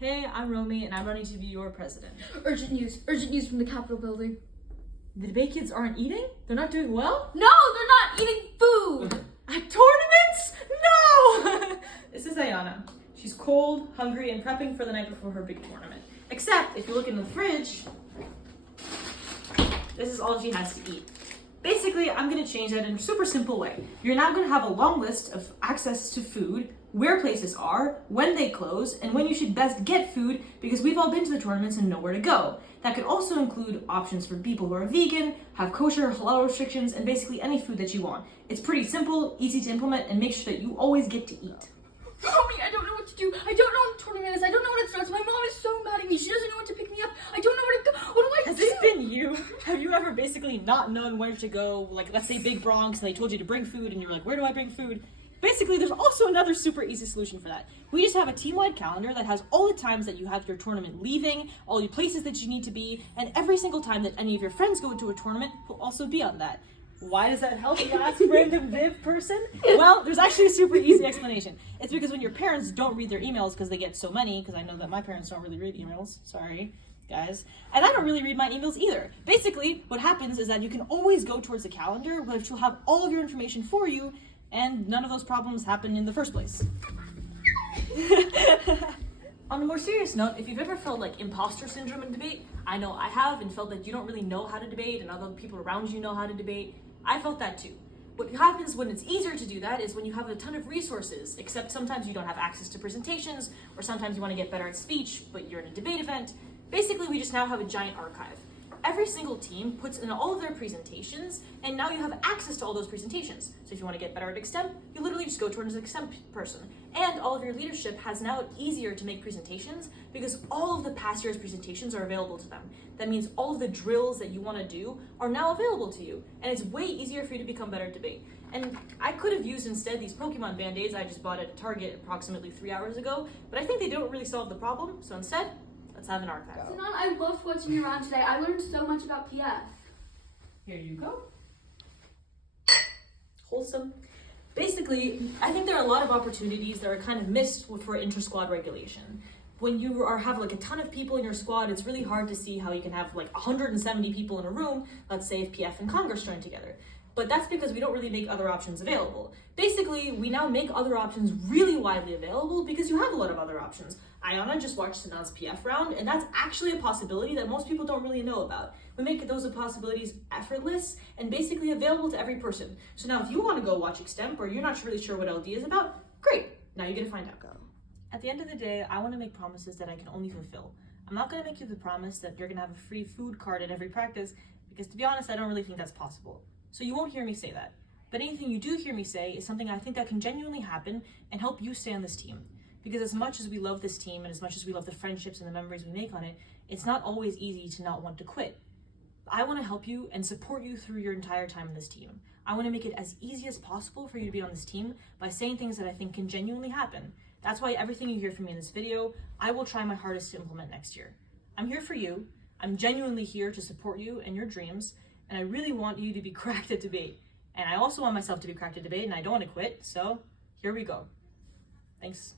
Hey, I'm Romy, and I'm running to be your president. Urgent news from the Capitol building. The debate kids aren't eating? They're not doing well? No, they're not eating food! At tournaments? No! This is Ayana. She's cold, hungry, and prepping for the night before her big tournament. Except, if you look in the fridge, this is all she has to eat. Basically, I'm gonna change that in a super simple way. You're now gonna have a long list of access to food, where places are, when they close, and when you should best get food, because we've all been to the tournaments and know where to go. That could also include options for people who are vegan, have kosher, halal restrictions, and basically any food that you want. It's pretty simple, easy to implement, and make sure that you always get to eat. Romy, I don't know what to do. I don't know what the tournament is. I don't know when it starts. My mom is so mad at me. She doesn't know when to pick me up. I don't know where to go. What do I Has do? this been you? Have you ever basically not known where to go? Like, let's say Big Bronx, and they told you to bring food, and you're like, where do I bring food? Basically, there's also another super easy solution for that. We just have a team-wide calendar that has all the times that you have your tournament leaving, all the places that you need to be, and every single time that any of your friends go to a tournament will also be on that. Why does that help, you ask, random Viv person? Well, there's actually a super easy explanation. It's because when your parents don't read their emails because they get so many, because I know that my parents don't really read emails, sorry, guys, and I don't really read my emails either. Basically, what happens is that you can always go towards the calendar, which will have all of your information for you, and none of those problems happen in the first place. On a more serious note, if you've ever felt like imposter syndrome in debate, I know I have, and felt that you don't really know how to debate and other people around you know how to debate, I felt that too. What happens when it's easier to do that is when you have a ton of resources, except sometimes you don't have access to presentations, or sometimes you want to get better at speech, but you're in a debate event. Basically, we just now have a giant archive. Every single team puts in all of their presentations, and now you have access to all those presentations. So if you want to get better at extemp, you literally just go towards an extemp person. And all of your leadership has now easier to make presentations because all of the past year's presentations are available to them. That means all of the drills that you want to do are now available to you, and it's way easier for you to become better at debate. And I could have used instead these Pokemon Band-Aids I just bought at Target approximately 3 hours ago, but I think they don't really solve the problem, so instead, let's have an archive. Sinan, I loved watching you around today. I learned so much about PF. Here you go. Wholesome. Basically, I think there are a lot of opportunities that are kind of missed for inter-squad regulation. When you have like a ton of people in your squad, it's really hard to see how you can have like 170 people in a room, let's say if PF and Congress join together. But that's because we don't really make other options available. Basically, we now make other options really widely available because you have a lot of other options. Ayana just watched Sinan's PF round, and that's actually a possibility that most people don't really know about. We make those possibilities effortless and basically available to every person. So now if you want to go watch Extemp or you're not really sure what LD is about, great, now you get to find out. At the end of the day, I want to make promises that I can only fulfill. I'm not going to make you the promise that you're going to have a free food card at every practice, because to be honest, I don't really think that's possible. So you won't hear me say that. But anything you do hear me say is something I think that can genuinely happen and help you stay on this team. Because as much as we love this team and as much as we love the friendships and the memories we make on it, it's not always easy to not want to quit. I want to help you and support you through your entire time in this team. I want to make it as easy as possible for you to be on this team by saying things that I think can genuinely happen. That's why everything you hear from me in this video, I will try my hardest to implement next year. I'm here for you. I'm genuinely here to support you and your dreams, and I really want you to be cracked at debate. And I also want myself to be cracked at debate, and I don't want to quit, so here we go. Thanks.